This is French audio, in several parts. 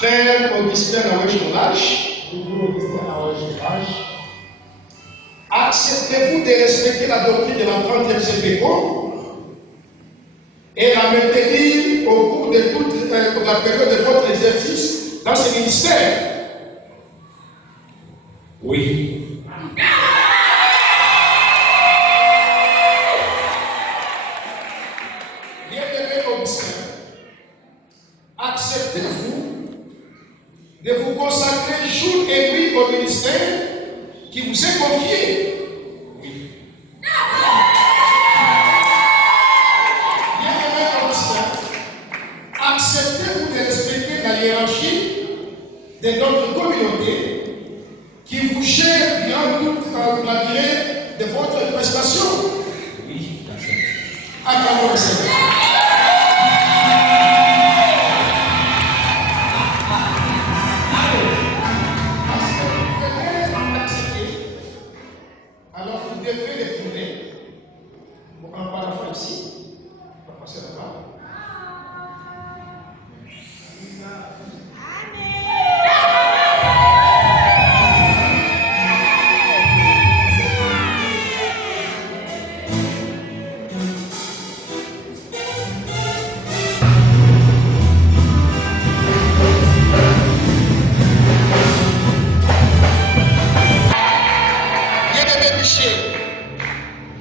Frère Augustin Aoué-Chomage, acceptez-vous de respecter la doctrine de la 30e CPO et la maintenir au cours de toute la période de votre exercice dans ce ministère? Oui. Bien-aimé Augustin, acceptez-vous de vous consacrer jour et nuit au ministère qui vous est confié? Oui. Bien-aimé Augustin, acceptez-vous de respecter la hiérarchie de notre communauté qui vous gère durant toute la durée de votre prestation? Oui, j'accepte. Acclamons le Seigneur. Alors vous devez les trouver. On va pas la fois ici. On va passer là-bas.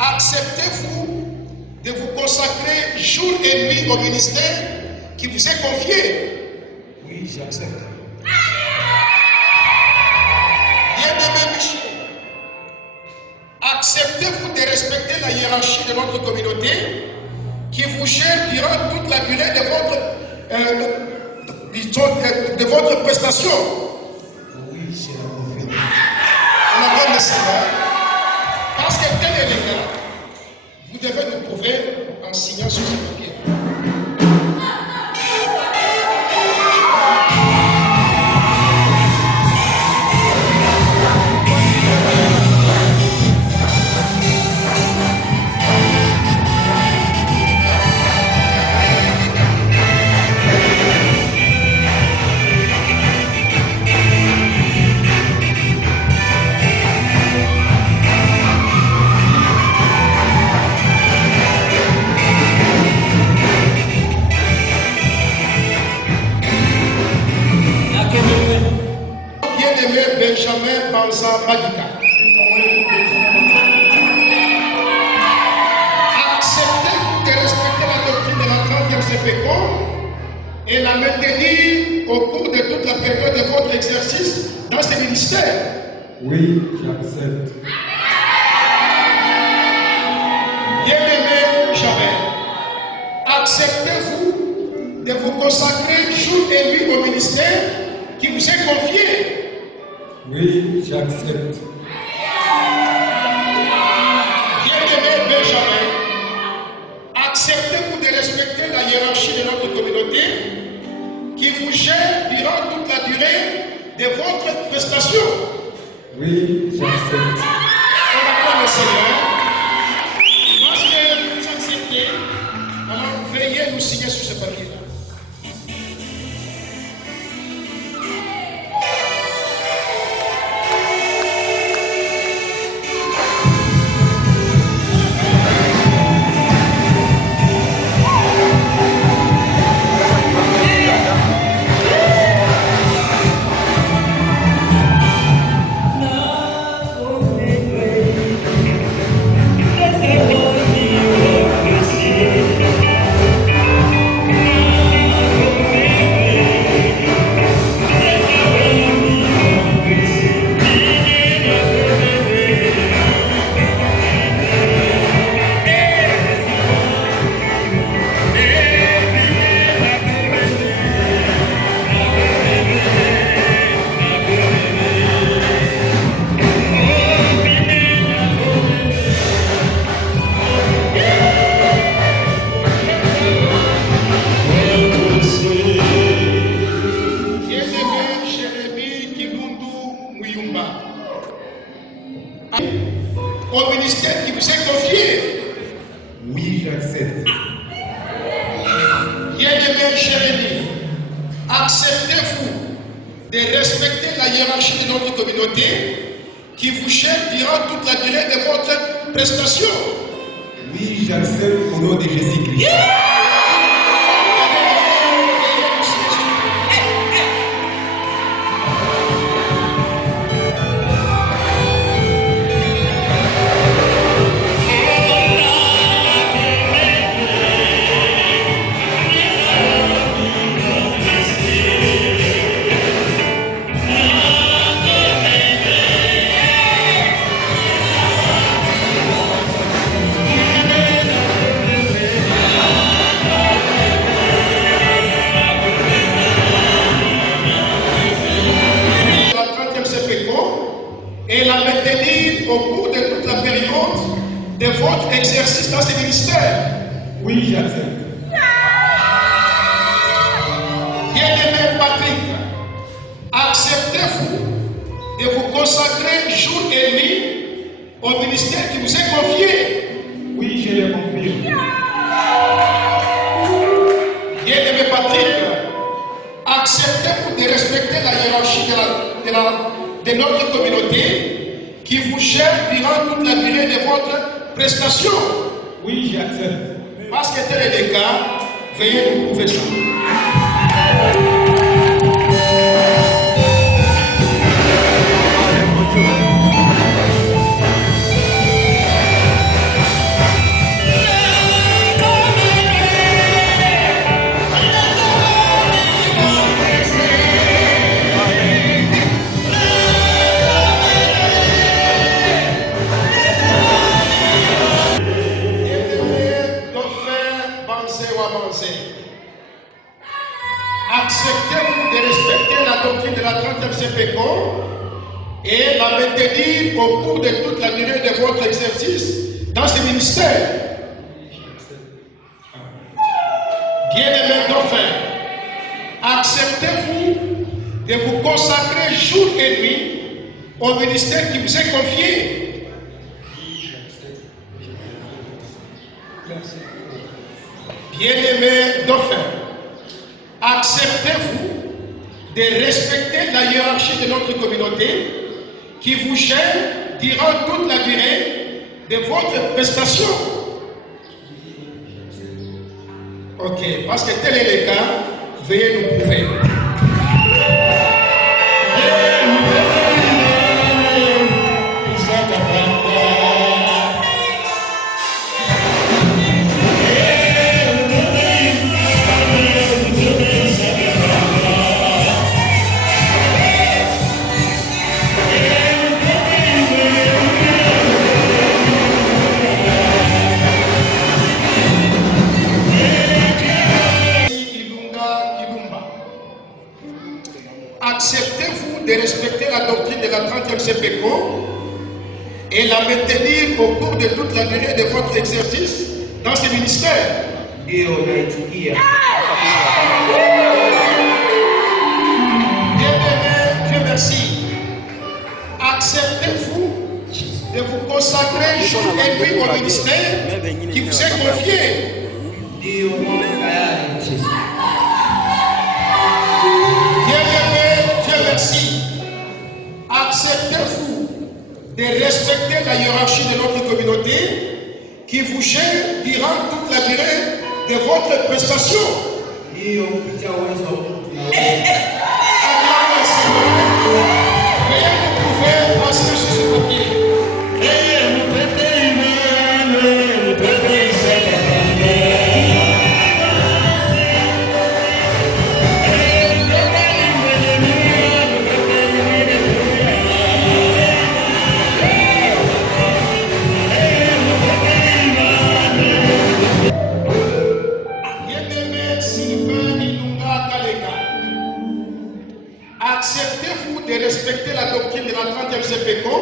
Acceptez-vous de vous consacrer jour et nuit au ministère qui vous est confié? Oui, j'accepte. Bien-aimé Michel, acceptez-vous de respecter la hiérarchie de notre communauté qui vous gère durant toute la durée de votre prestation? Oui, j'ai la confiance. On acclame le Seigneur. Parce que tel est le cas, vous devez nous prouver en signant sur ce papier. Bien-aimé Benjamin Banza Madika, acceptez-vous de respecter la doctrine de la 30e CPO et la maintenir au cours de toute la période de votre exercice dans ce ministère? Oui, j'accepte. Bien-aimé Benjamin, acceptez-vous de vous consacrer jour et nuit au ministère qui vous est confié? Oui, j'accepte. Bien-aimé Benjamin, acceptez-vous de respecter la hiérarchie de notre communauté qui vous gère durant toute la durée de votre prestation? Oui, j'accepte. On acclame le Seigneur. Parce que vous acceptez, alors veuillez nous signer sur ce papier-là. Au ministère qui vous est confié? Oui, j'accepte. Bien-aimé Jérémie, acceptez-vous de respecter la hiérarchie de notre communauté qui vous gère durant toute la durée de votre prestation. Oui, j'accepte au nom de Jésus-Christ. Et la maintenir au cours de toute la période de votre exercice dans ce ministère. Oui, j'accepte. Bien-aimé Patrick, acceptez-vous de vous consacrer jour et nuit au ministère qui vous est confié? Oui, je l'ai compris. Bien-aimé Patrick, acceptez-vous de respecter la hiérarchie de notre communauté qui vous gère durant toute la durée de votre prestation? Oui, j'accepte. Parce que tel est le cas, veuillez nous prouver ça. Acceptez-vous de respecter la doctrine de la 30e CPECO et la maintenir au cours de toute la durée de votre exercice dans ce ministère? Bien-aimé dauphin, acceptez-vous de vous consacrer jour et nuit au ministère qui vous est confié? Bien-aimé dauphin, acceptez-vous de respecter la hiérarchie de notre communauté qui vous gère durant toute la durée de votre prestation? Ok, parce que tel est le cas, veuillez nous prouver. Acceptez-vous de respecter la doctrine de la 30e CPECO et la maintenir au cours de toute la durée de votre exercice dans ce ministère? Bien-aimé, Dieu merci. Acceptez-vous de vous consacrer jour et nuit au ministère qui vous est confié? Merci. Acceptez-vous de respecter la hiérarchie de notre communauté qui vous gère durant toute la durée de votre prestation? Veuillez nous prouver parce que sur ce papier. Acceptez-vous de respecter la doctrine de la 30e CPECO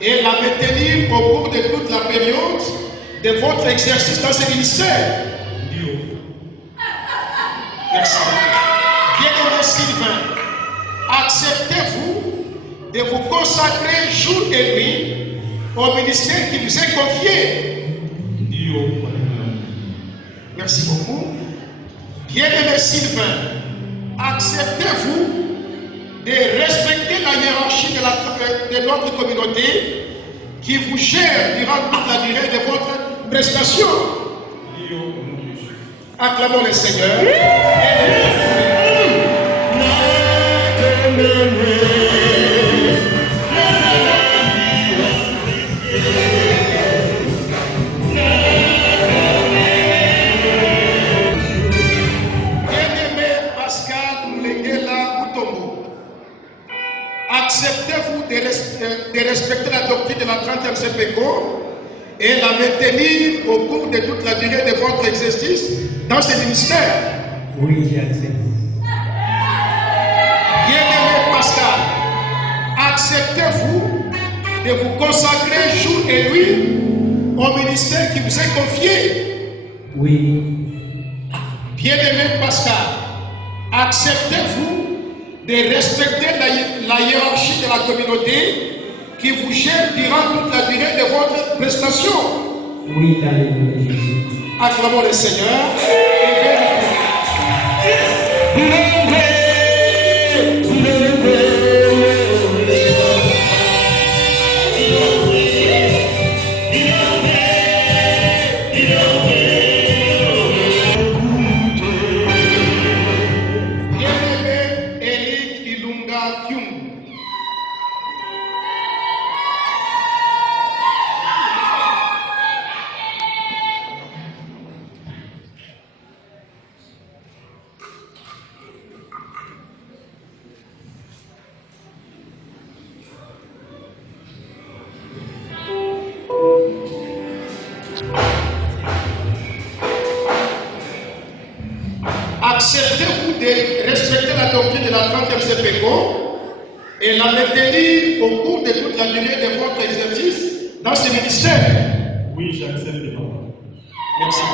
et la maintenir au cours de toute la période de votre exercice dans ce ministère? Merci. Bien-aimé Sylvain, acceptez-vous de vous consacrer jour et nuit au ministère qui vous est confié? Merci beaucoup. Bien-aimé Sylvain, acceptez-vous hiérarchie de notre communauté qui vous gère durant toute la durée de votre prestation. Acclamons le Seigneur. Bien-aimé Pascal Moulenguela Mutombo, acceptez-vous de respecter la doctrine de la 30e CPECO et la maintenir au cours de toute la durée de votre exercice dans ce ministère? Oui, j'accepte. Bien-aimé Pascal, acceptez-vous de vous consacrer jour et nuit au ministère qui vous est confié? Oui. Bien-aimé Pascal, acceptez-vous de respecter la hiérarchie de la communauté qui vous gère durant toute la durée de votre prestation? Oui, dans le nom de Jésus. Acclamons le Seigneur et vérifions. Bien-aimé Eric Ilunga Kyung, acceptez-vous de respecter la doctrine de la 30e CPECO et la maintenir au cours de toute la durée de votre exercice dans ce ministère? Oui, j'accepte, papa. Merci.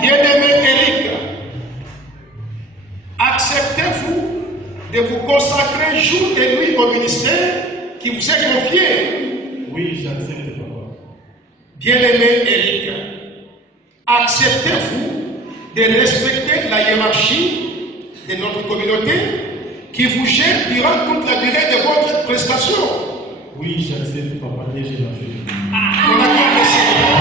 Bien-aimé Eric, acceptez-vous de vous consacrer jour et nuit au ministère qui vous est confié? Oui, j'accepte, papa. Bien-aimé Eric, acceptez-vous de respecter la hiérarchie de notre communauté qui vous gère durant toute la durée de votre prestation? Oui, j'accepte, papa, et je la fais. On acclame le Seigneur.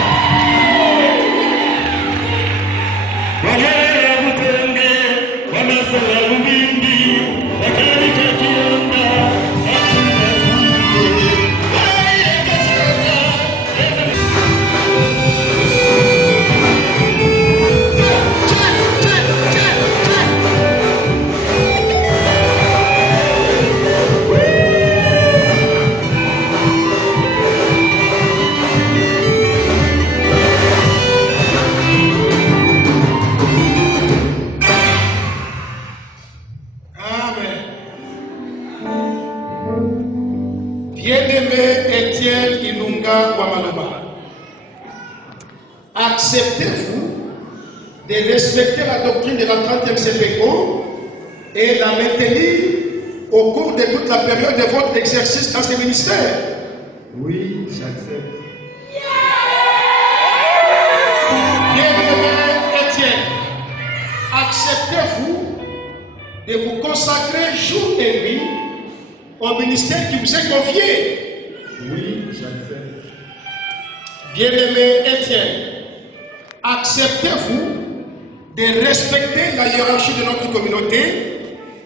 Bien-aimé Étienne Ilunga Wamaloba, acceptez-vous de respecter la doctrine de la 30e CPECO et la maintenir au cours de toute la période de votre exercice dans ce ministère? Oui, j'accepte. Bien-aimé Étienne, acceptez-vous de vous consacrer jour et nuit au ministère qui vous est confié? Oui, j'accepte. Bien-aimé Étienne, acceptez-vous de respecter la hiérarchie de notre communauté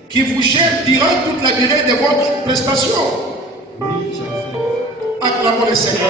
qui vous gère durant toute la durée de votre prestation? Oui, j'accepte. Acclamons le Seigneur.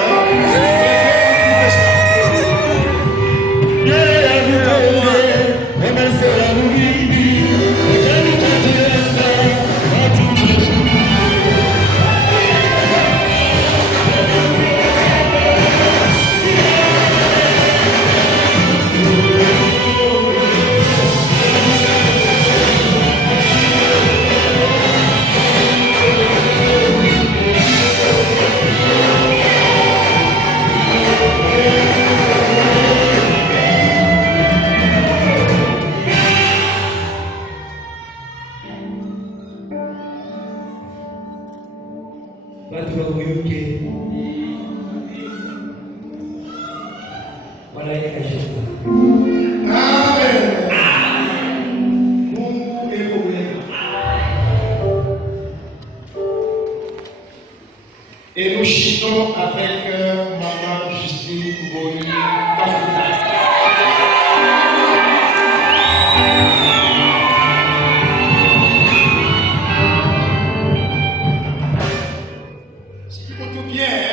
Et nous chitons avec Maman Justine Kouboni.